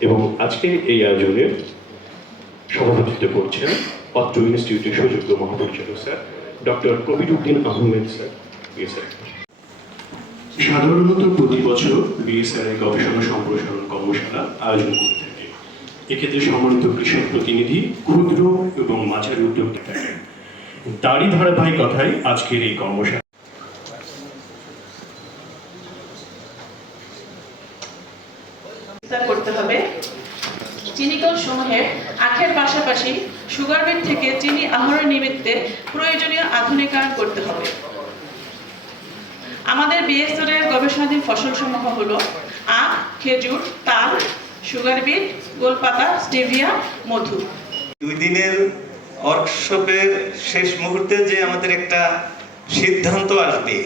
এবং আজকে এই আয়োজনে সভাপতিত্ব করছেন অত্র ইনস্টিটিউটের সুযোগ্য মহাপরিচালক sir, doctor Kabir Uddin Ahmed sir sir সাধারণত প্রতি বছর বিএসআই গবেষণা সম্প্রসারণ কর্মশালা আয়োজন করে থাকে। এক্ষেত্রে সম্মানিত কৃষক প্রতিনিধি, ক্ষুদ্র এবং মাঝারি উদ্যোক্তা থাকেন তারই ধারাবাহিকতায় আজকের এই কর্মশালা করতে হবে। চিনিকল সমূহের আখের পাশাপাশি সুগারবিট থেকে চিনি আহরণ নিমিত্তে প্রয়োজনীয় আধুনিকায়ন করতে হবে। আমাদের গবেষণাধীন হলো আখ, খেজুর, তাল সুগার বিট গোলপাতা, স্টেভিয়া, মধু। দুই দিনের ওয়ার্কশপের শেষ মুহূর্তে যে আমাদের একটা সিদ্ধান্ত আসবে,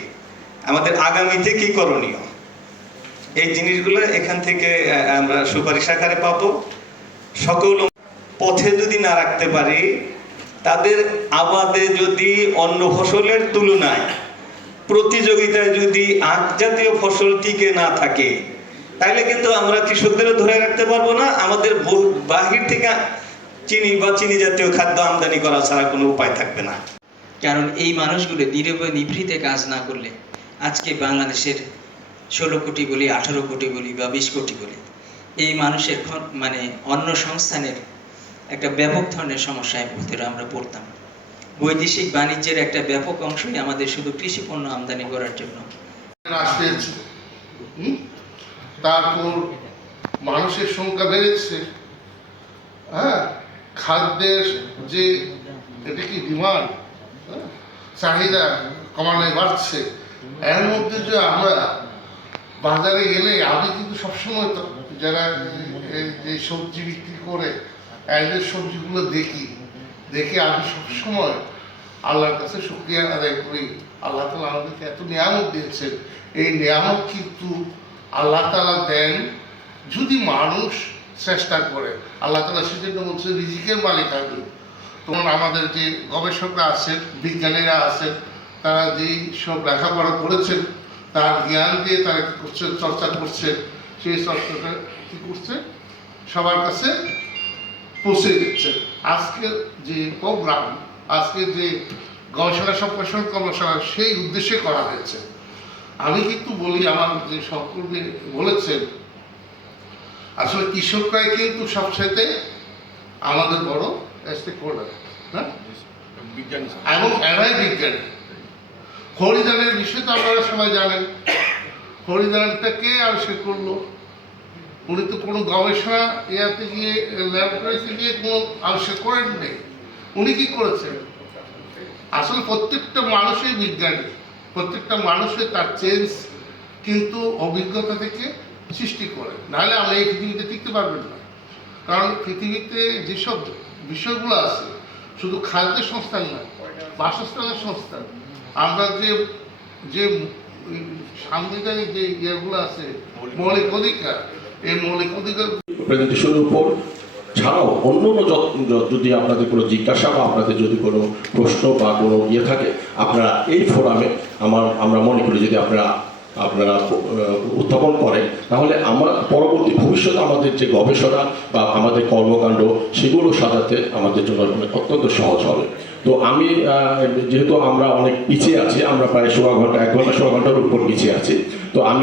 আমাদের আগামীতে কি করণীয়? এই জিনিসগুলো এখান থেকে আমরা সুপারিশ আকারে পাবো। সকল পথে যদি না রাখতে পারি, তাদের আবাদে যদি অন্য ফসলের তুলনায় প্রতিযোগিতায় যদি আখ জাতীয় ফসল টিকে না থাকে তাহলে কিন্তু আমরা কৃষকদেরও ধরে রাখতে পারব না। আমাদের বহ- বাহির থেকে চিনি বা চিনি জাতীয় খাদ্য আমদানি করা ছাড়া কোনো উপায় থাকবে না। কারণ এই মানুষগুলো নীরবে নিভৃতে কাজ না করলে আজকে বাংলাদেশের ষোলো কোটি বলি, আঠারো কোটি বলি বা বিশ কোটি বলি, এই মানুষের মানে অন্য সংস্থানের একটা ব্যাপক ধরনের সমস্যায় ভিতরে আমরা পড়তাম। বৈদেশিক বাণিজ্যের একটা ব্যাপক অংশই আমাদের শুধু কৃষি পণ্য আমদানি করার জন্য? তারপর মানুষের সংখ্যা বেড়েছে। হ্যাঁ? খাদ্যের যে, এটা কি ডিমান্ড? চাহিদা কমানো বাড়ছে। এর মধ্যে যে আমরা বাজারে গেলে আমি কিন্তু সবসময় যারা যে সবজি বিক্রি করে এদের সবজিগুলো দেখি, দেখে আমি সবসময় আল্লাহর কাছে শুক্রিয়া আদায় করি। আল্লাহ তালা আমাদেরকে এত নিয়ামত দিয়েছেন। এই নিয়ামত কিন্তু আল্লাহ তালা দেন যদি মানুষ চেষ্টা করে। আল্লাহ তালা সেজন্য বলছে রিজিকের মালিক আমি। তখন আমাদের যে গবেষকরা আছেন, বিজ্ঞানীরা আছেন, তারা যেই সব লেখাপড়া করেছেন তার জ্ঞান দিয়ে তারা কি করছেন চর্চা করছে সেই চর্চাটা কি করছে সবার কাছে পৌঁছে দিচ্ছে। আজকের যে প্রোগ্রাম আজকের যে গবেষণা সম্প্রসারণ কর্মশালা সেই উদ্দেশ্যে করা হয়েছে। আমি কিন্তু বলি আমার যে সহকর্মী বলেছেন আসলে কৃষকরাই কিন্তু সবসাথে আমাদের বড় স্টেক হোল্ডার হ্যাঁ? এবং এরাই বিজ্ঞানী। হরিদানের বিষয় তো আপনারা সবাই জানেন। হরিদানটা কে আবিষ্কার করল? উনি তো কোনো গবেষণা ইয়াতে গিয়ে ল্যাবরেটরিতে গিয়ে কোনো আবিষ্কার করেন নেই। উনি কি করেছেন? আসলে প্রত্যেকটা মানুষই বিজ্ঞানী। প্রত্যেকটা মানুষের তার চেঞ্জ কিন্তু অভিজ্ঞতা থেকে সৃষ্টি করে। নাহলে আমরা এই পৃথিবীতে টিকতে পারবেন না। কারণ পৃথিবীতে যেসব বিষয়গুলো আছে, শুধু খাদ্যের সংস্থান নয়, বাসস্থানের সংস্থান আমরা যে যে সাংবিধানিক যে ইয়েগুলো আছে মৌলিক অধিকার। এই মৌলিক অধিকার প্রেজেন্টেশনের উপর ছাড়াও অন্য অন্য যদি আপনাদের কোনো জিজ্ঞাসা বা আপনাদের যদি কোনো প্রশ্ন বা কোনো ইয়ে থাকে আপনারা এই ফোরামে আমার আমরা মনে করি যদি আপনারা আপনারা উত্থাপন করেন, তাহলে আমার পরবর্তী ভবিষ্যৎ আমাদের যে গবেষণা বা আমাদের কর্মকাণ্ড, সেগুলো সাজাতে আমাদের জন্য অত্যন্ত সহজ হবে। তো আমি যেহেতু আমরা অনেক পিছিয়ে আছি, আমরা প্রায় সোয়া ঘণ্টা, এক ঘণ্টা সোয়া ঘণ্টার উপর পিছিয়ে আছি, তো আমি